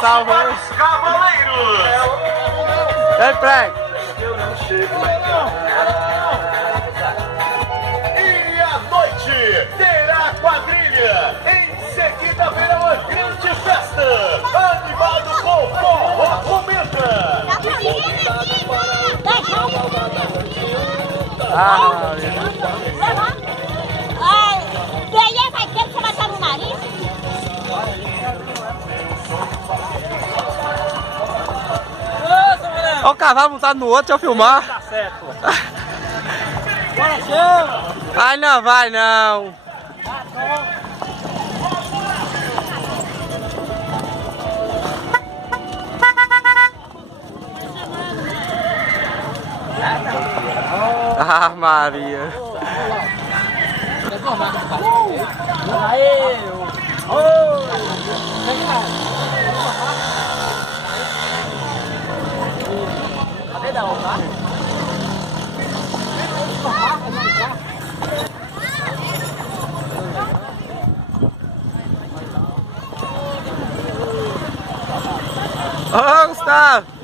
salva para os cavaleiros. Ei, Frank. E à noite terá quadrilha. Em seguida verá uma grande festa, animado com forró comenta. Ah, Ganhei, vai ter que matar no nariz? Olha o cavalo montado no outro, deixa eu filmar. Tá certo. Ai, não vai não. Ah, Maria. Cadê da outra? Ô, Gustavo.